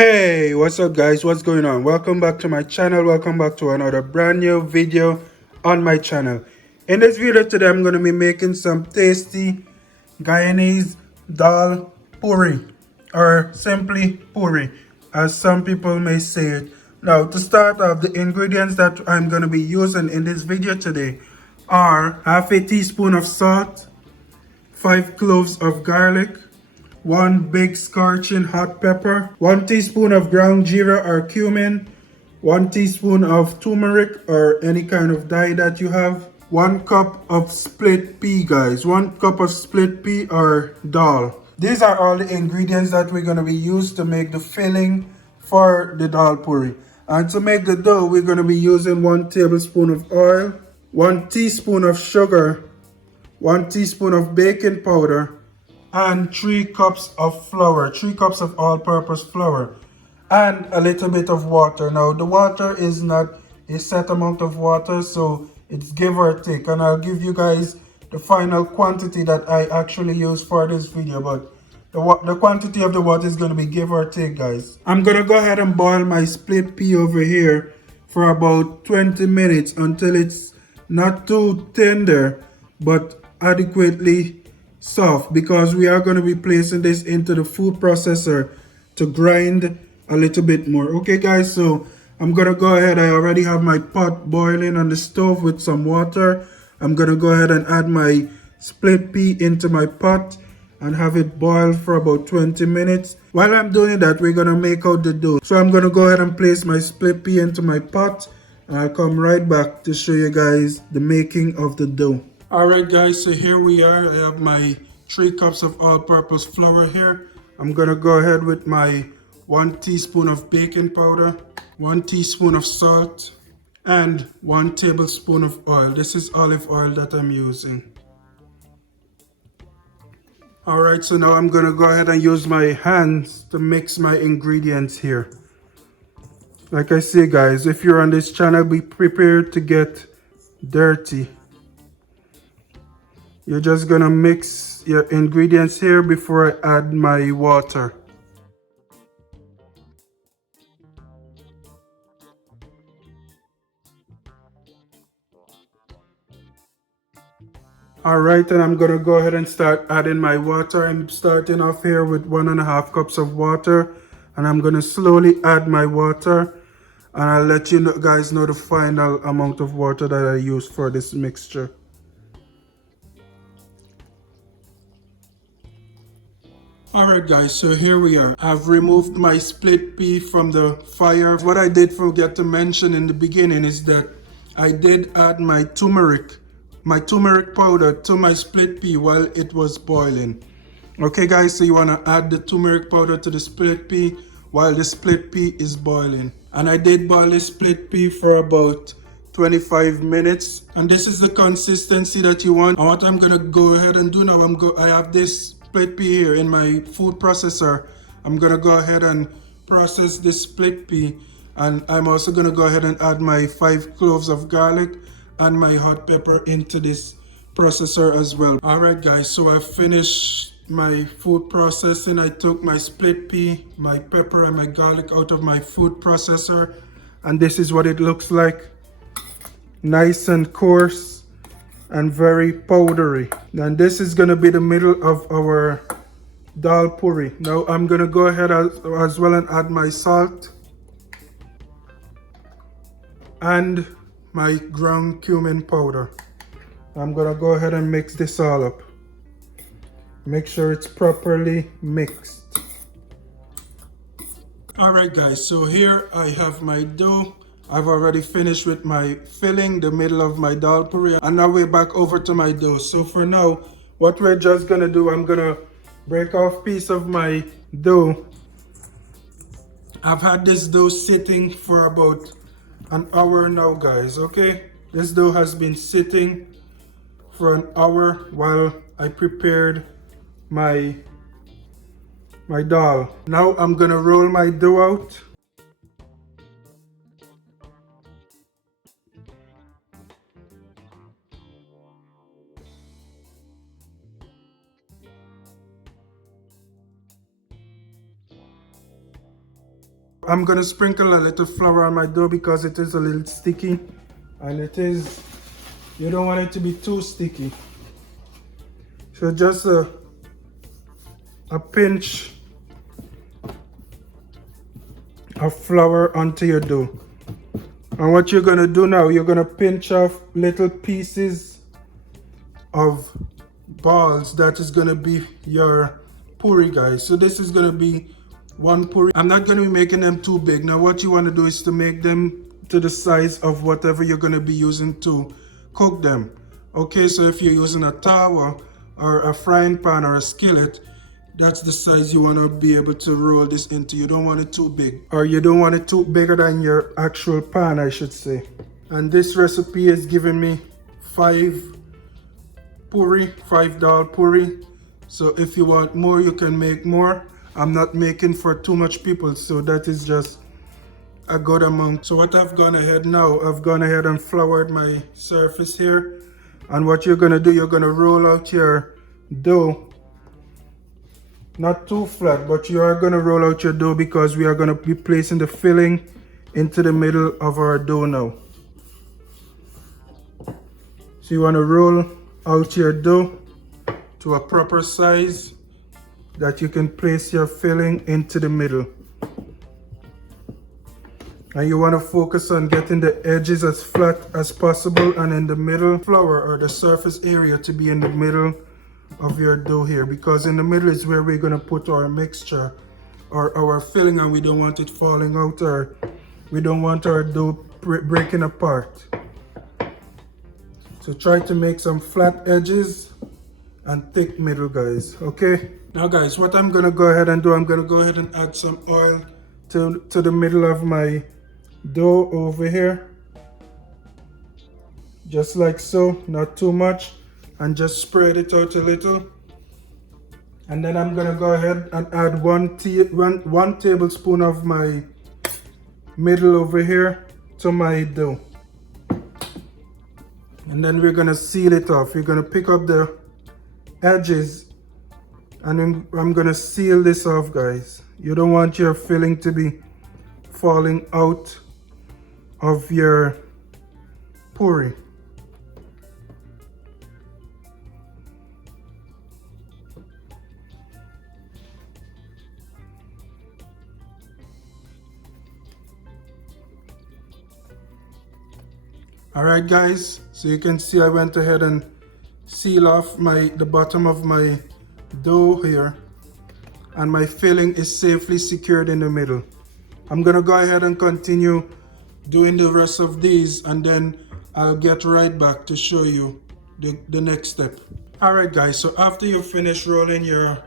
Hey, what's up guys? What's going on? Welcome back to my channel. Welcome back to another brand new video on my channel. In this video today, I'm going to be making some tasty Guyanese Dhal Puri, or simply Puri, as some people may say it. Now, to start off, the ingredients that I'm going to be using in this video today are half a teaspoon of salt, 5 cloves of garlic, 1 big scorching hot pepper, 1 teaspoon of ground jeera or cumin, 1 teaspoon of turmeric or any kind of dye that you have, 1 cup of split pea guys, 1 cup of split pea or dal. These are all the ingredients that we're going to be used to make the filling for the dal puri. And to make the dough, we're going to be using 1 tablespoon of oil, 1 teaspoon of sugar, 1 teaspoon of baking powder, and 3 cups of flour, 3 cups of all-purpose flour, and a little bit of water. Now the water is not a set amount of water, so it's give or take, and I'll give you guys the final quantity that I actually use for this video, but the quantity of the water is going to be give or take guys. I'm going to go ahead and boil my split pea over here for about 20 minutes until it's not too tender but adequately soft, because we are going to be placing this into the food processor to grind a little bit more. Okay guys, so I'm going to go ahead. I already have my pot boiling on the stove with some water. I'm going to go ahead and add my split pea into my pot and have it boil for about 20 minutes. While I'm doing that, we're going to make out the dough. So I'm going to go ahead and place my split pea into my pot, and I'll come right back to show you guys the making of the dough. Alright guys, so here we are. I have my 3 cups of all-purpose flour here. I'm going to go ahead with my 1 teaspoon of baking powder, 1 teaspoon of salt, and 1 tablespoon of oil. This is olive oil that I'm using. Alright, so now I'm going to go ahead and use my hands to mix my ingredients here. Like I say guys, if you're on this channel, be prepared to get dirty. You're just going to mix your ingredients here before I add my water. Alright, and I'm going to go ahead and start adding my water. I'm starting off here with 1.5 cups of water, and I'm going to slowly add my water, and I'll let you guys know the final amount of water that I use for this mixture. Alright guys, so here we are. I've removed my split pea from the fire. What I did forget to mention in the beginning is that I did add my turmeric powder to my split pea while it was boiling. Okay guys, so you want to add the turmeric powder to the split pea while the split pea is boiling. And I did boil the split pea for about 25 minutes. And this is the consistency that you want. And what I'm going to go ahead and do now, I have this split pea here in my food processor. I'm going to go ahead and process this split pea. And I'm also going to go ahead and add my 5 cloves of garlic and my hot pepper into this processor as well. Alright guys, so I finished my food processing. I took my split pea, my pepper and my garlic out of my food processor, and this is what it looks like. Nice and coarse and very powdery. And this is going to be the middle of our dal puri. Now I'm going to go ahead as well and add my salt and my ground cumin powder. I'm going to go ahead and mix this all up. Make sure it's properly mixed. Alright guys, so here I have my dough. I've already finished with my filling, the middle of my dal puri, and now we're back over to my dough. So for now, what we're just gonna do, I'm gonna break off piece of my dough. I've had this dough sitting for about an hour now guys, okay? This dough has been sitting for an hour while I prepared my dal. Now I'm gonna roll my dough out. I'm gonna sprinkle a little flour on my dough because it is a little sticky, and you don't want it to be too sticky. So just a pinch of flour onto your dough. And what you're gonna do now, you're gonna pinch off little pieces of balls that is gonna be your puri, guys. So this is gonna be one puri. I'm not gonna be making them too big. Now what you wanna do is to make them to the size of whatever you're gonna be using to cook them. Okay, so if you're using a tawa or a frying pan or a skillet, that's the size you want to be able to roll this into. You don't want it too big, or you don't want it too bigger than your actual pan, I should say. And this recipe is giving me 5 dal puri. So if you want more, you can make more. I'm not making for too much people, so that is just a good amount. So what I've gone ahead now, I've gone ahead and floured my surface here. And what you're gonna do, you're gonna roll out your dough. Not too flat, but you are going to roll out your dough because we are going to be placing the filling into the middle of our dough now. So you want to roll out your dough to a proper size that you can place your filling into the middle. And you want to focus on getting the edges as flat as possible, and in the middle flour or the surface area to be in the middle of your dough here, because in the middle is where we're going to put our mixture or our filling, and we don't want it falling out, or we don't want our dough breaking apart. So try to make some flat edges and thick middle, guys. Okay, now guys, what I'm going to go ahead and do, I'm going to go ahead and add some oil to the middle of my dough over here, just like so, not too much. And just spread it out a little. And then I'm gonna go ahead and add one tablespoon of my middle over here to my dough. And then we're gonna seal it off. We're gonna pick up the edges, and then I'm gonna seal this off, guys. You don't want your filling to be falling out of your puri. Alright guys, so you can see I went ahead and seal off the bottom of my dough here, and my filling is safely secured in the middle. I'm gonna go ahead and continue doing the rest of these, and then I'll get right back to show you the next step. Alright guys, so after you finish rolling your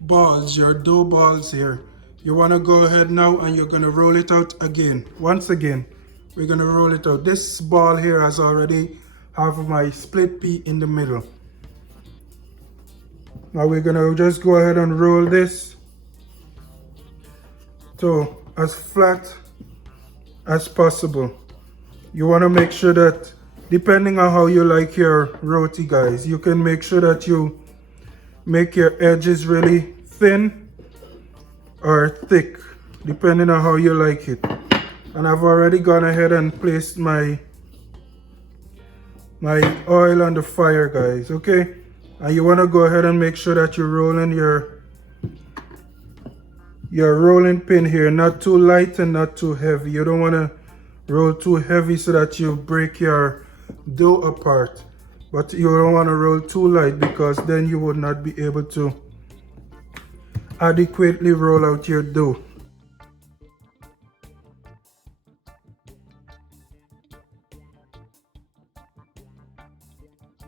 balls, your dough balls here, you want to go ahead now and you're going to roll it out again. Once again, we're going to roll it out. This ball here has already have my split pea in the middle. Now we're going to just go ahead and roll this to as flat as possible. You want to make sure that, depending on how you like your roti, guys, you can make sure that you make your edges really thin or thick, depending on how you like it. And I've already gone ahead and placed my oil on the fire, guys. Okay, and you want to go ahead and make sure that you're rolling your rolling pin here, not too light and not too heavy. You don't want to roll too heavy so that you break your dough apart, but you don't want to roll too light because then you would not be able to adequately roll out your dough.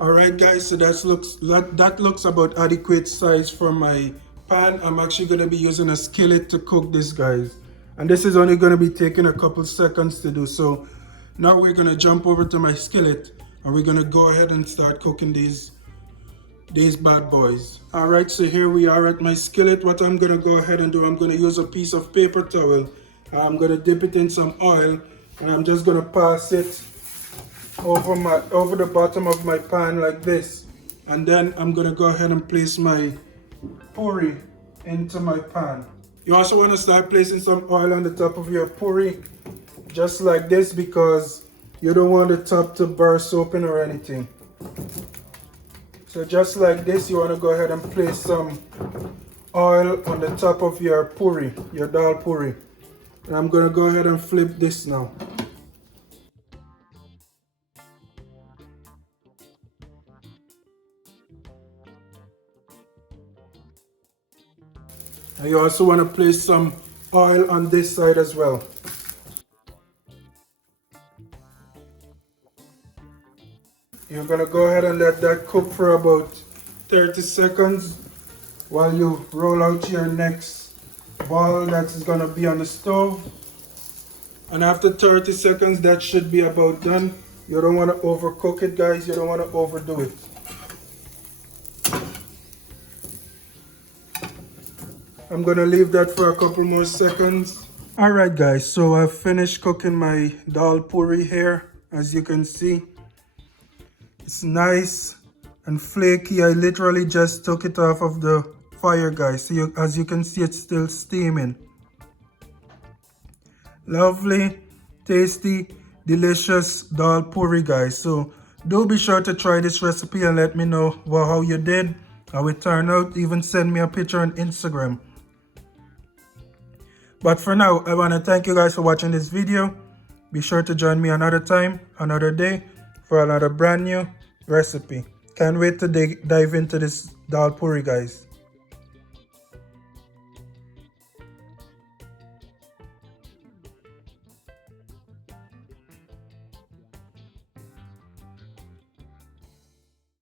Alright guys, so that looks about adequate size for my pan. I'm actually going to be using a skillet to cook this, guys, and this is only going to be taking a couple seconds to do. So now we're going to jump over to my skillet and we're going to go ahead and start cooking these bad boys. Alright, so here we are at my skillet. What I'm going to go ahead and do, I'm going to use a piece of paper towel. I'm going to dip it in some oil, and I'm just going to pass it over the bottom of my pan like this, and then I'm going to go ahead and place my puri into my pan. You also want to start placing some oil on the top of your puri, just like this, because you don't want the top to burst open or anything. So just like this, you want to go ahead and place some oil on the top of your puri, your dal puri. And I'm going to go ahead and flip this now. And you also want to place some oil on this side as well. You're going to go ahead and let that cook for about 30 seconds while you roll out your next ball that is going to be on the stove. And after 30 seconds, that should be about done. You don't want to overcook it, guys. You don't want to overdo it. I'm going to leave that for a couple more seconds. Alright guys, so I've finished cooking my dal puri here. As you can see, it's nice and flaky. I literally just took it off of the fire, guys. So as you can see, it's still steaming. Lovely, tasty, delicious dal puri, guys. So do be sure to try this recipe and let me know how you did, how it turned out. Even send me a picture on Instagram. But for now, I want to thank you guys for watching this video. Be sure to join me another time, another day, for another brand new recipe. Can't wait to dive into this dal puri, guys.